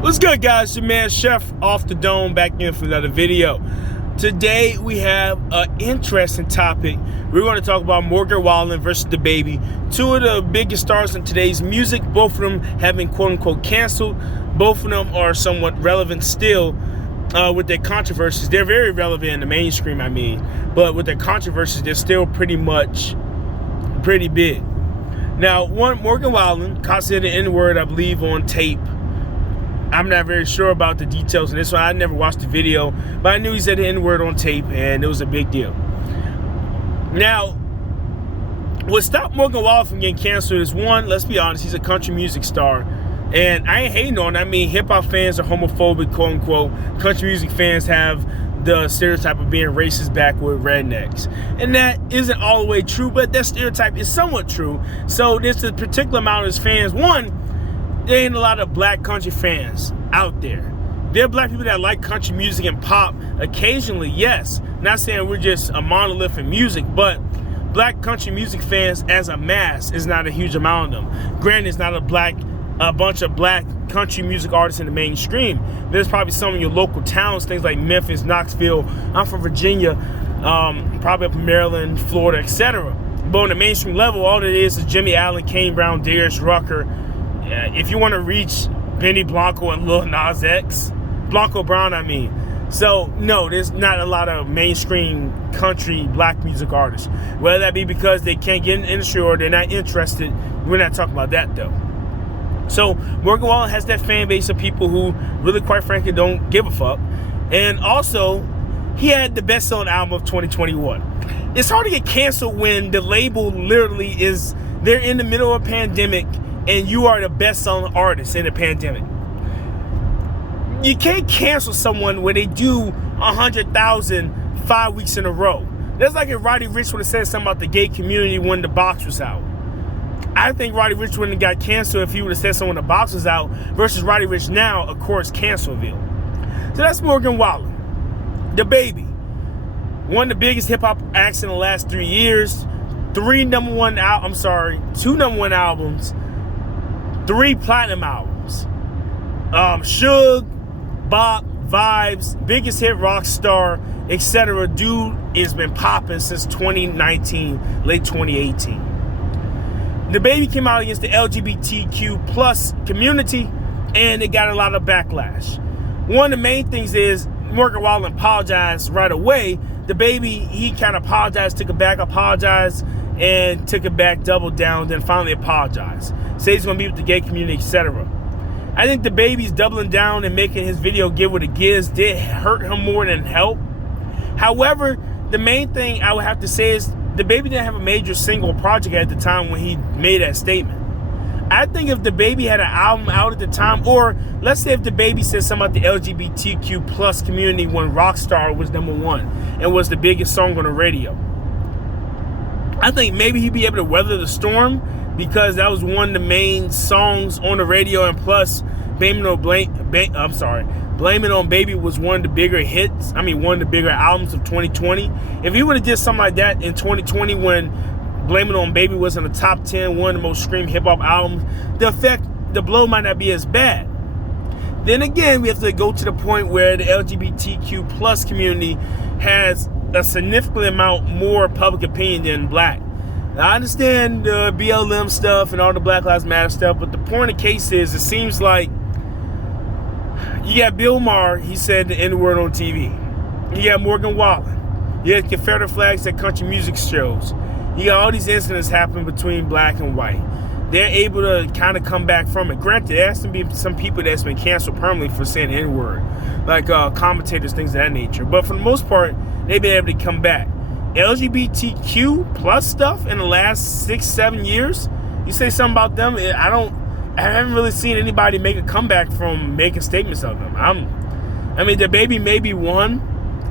What's good, guys? Your man Chef off the dome back in for another video. Today we have an interesting topic. We're going to talk about Morgan Wallen versus dababy, two of the biggest stars in today's music. Both of them have been quote-unquote canceled. Both of them are somewhat relevant still with their controversies. They're very relevant in the mainstream, but with their controversies, they're still pretty big. Now, Morgan Wallen caught saying the N-word, I believe, on tape. I'm not very sure about the details of this one. I never watched the video, but I knew he said the N-word on tape, and it was a big deal. Now, what stopped Morgan Wallen from getting canceled is, one, let's be honest, he's a country music star. And I ain't hating on it. I mean, hip-hop fans are homophobic, quote-unquote. Country music fans have the stereotype of being racist back with rednecks. And that isn't all the way true, but that stereotype is somewhat true. So there's a particular amount of his fans. One, there ain't a lot of black country fans out there. There are black people that like country music and pop occasionally, yes. Not saying we're just a monolith in music, but black country music fans as a mass is not a huge amount of them. Granted, it's not a bunch of black country music artists in the mainstream. There's probably some in your local towns, things like Memphis, Knoxville. I'm from Virginia, probably up in Maryland, Florida, etc. But on the mainstream level, all it is Jimmy Allen, Kane Brown, Darius Rucker. If you want to reach Benny Blanco and Lil Nas X, Blanco Brown, So, no, there's not a lot of mainstream country black music artists. Whether that be because they can't get in the industry or they're not interested, we're not talking about that, though. So, Morgan Wallen has that fan base of people who really, quite frankly, don't give a fuck. And also, he had the best-selling album of 2021. It's hard to get canceled when the label literally they're in the middle of a pandemic and you are the best-selling artist in a pandemic. You can't cancel someone when they do 100,000 5 weeks in a row. That's like if Roddy Ricch would have said something about the gay community when the box was out. I think Roddy Ricch wouldn't have got canceled if he would have said something when the box was out versus Roddy Ricch now, of course, Cancelville. So that's Morgan Wallen. dababy, one of the biggest hip-hop acts in the last 3 years. Two number one albums. 3 platinum albums. Suge, Bop, Vibes, biggest hit rock star, etc. Dude has been popping since 2019, late 2018. dababy came out against the LGBTQ plus community, and it got a lot of backlash. One of the main things is Morgan Wallen apologized right away. dababy, he kind of apologized, took it back, apologized, and took it back, doubled down, then finally apologized. Say he's going to be with the gay community, etc. I think dababy's doubling down and making his video give what it gives did hurt him more than help. However, the main thing I would have to say is dababy didn't have a major single project at the time when he made that statement. I think if dababy had an album out at the time, or let's say if dababy said something about the LGBTQ plus community when Rockstar was #1 and was the biggest song on the radio, I think maybe he'd be able to weather the storm, because that was one of the main songs on the radio, and plus Blame It On Baby was one of the bigger hits. One of the bigger albums of 2020. If he would have did something like that in 2020 when Blame It On Baby was in the top 10, one of the most streamed hip-hop albums, the blow might not be as bad. Then again, we have to go to the point where the LGBTQ plus community has a significant amount more public opinion than black. Now, I understand the BLM stuff and all the Black Lives Matter stuff, but the point of the case is, it seems like you got Bill Maher, he said the N-word on TV. You got Morgan Wallen. You got Confederate flags at country music shows. You got all these incidents happening between black and white. They're able to kind of come back from it. Granted, there has to be some people that's been canceled permanently for saying the N-word, like commentators, things of that nature. But for the most part, they've been able to come back. LGBTQ plus stuff in the last 6-7 years, you say something about them, I haven't really seen anybody make a comeback from making statements of them. dababy may be one.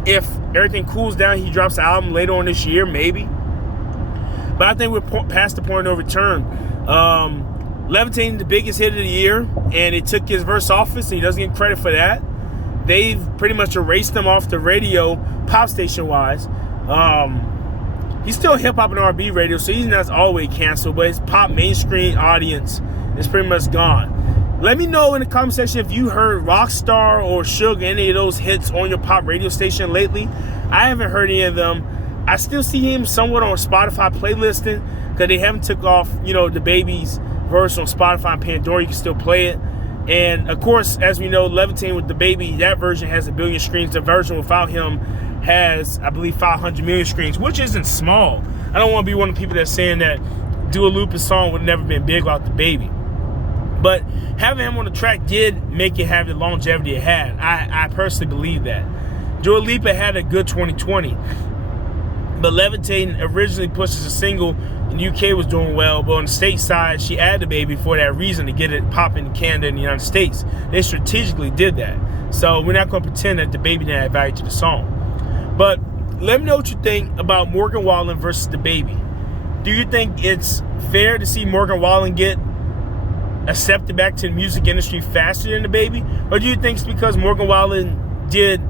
If everything cools down, he drops the album later on this year, maybe. But I think we're past the point of no return. Levitating, the biggest hit of the year, and it took his verse office, and he doesn't get credit for that. They've pretty much erased him off the radio, pop station wise. He's still hip-hop and R&B radio, so he's not always canceled, but his pop mainstream audience is pretty much gone. Let me know in the comment section if you heard Rockstar or Sugar, any of those hits on your pop radio station lately. I haven't heard any of them. I still see him somewhat on Spotify playlisting because they haven't took off, you know, DaBaby's verse on Spotify and Pandora. You can still play it. And of course, as we know, Levitating with DaBaby, that version has 1 billion streams. The version without him has, I believe, 500 million streams, which isn't small. I don't want to be one of the people that's saying that Dua Lipa's song would have never been big without DaBaby. But having him on the track did make it have the longevity it had. I personally believe that. Dua Lipa had a good 2020. But Levitating originally pushed as a single in the UK was doing well. But on the state side, she added DaBaby for that reason, to get it popping in Canada and the United States. They strategically did that. So we're not going to pretend that DaBaby didn't add value to the song. But let me know what you think about Morgan Wallen versus DaBaby. Do you think it's fair to see Morgan Wallen get accepted back to the music industry faster than DaBaby? Or do you think it's because Morgan Wallen did,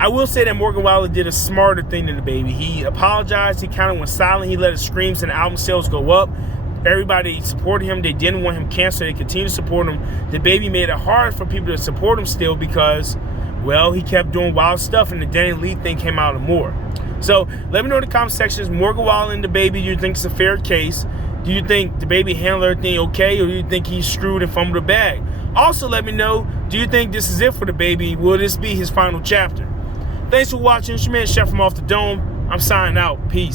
I will say that Morgan Wallen did a smarter thing than DaBaby. He apologized, he kind of went silent, he let his screams and album sales go up. Everybody supported him, they didn't want him canceled, they continued to support him. DaBaby made it hard for people to support him still because, well, he kept doing wild stuff and the Danny Lee thing came out more. So let me know in the comment sections, Morgan Wallen and DaBaby, do you think it's a fair case? Do you think DaBaby handled everything okay, or do you think he's screwed and fumbled the bag? Also, let me know, do you think this is it for DaBaby? Will this be his final chapter? Thanks for watching. It's your man, Chef from Off the Dome. I'm signing out. Peace.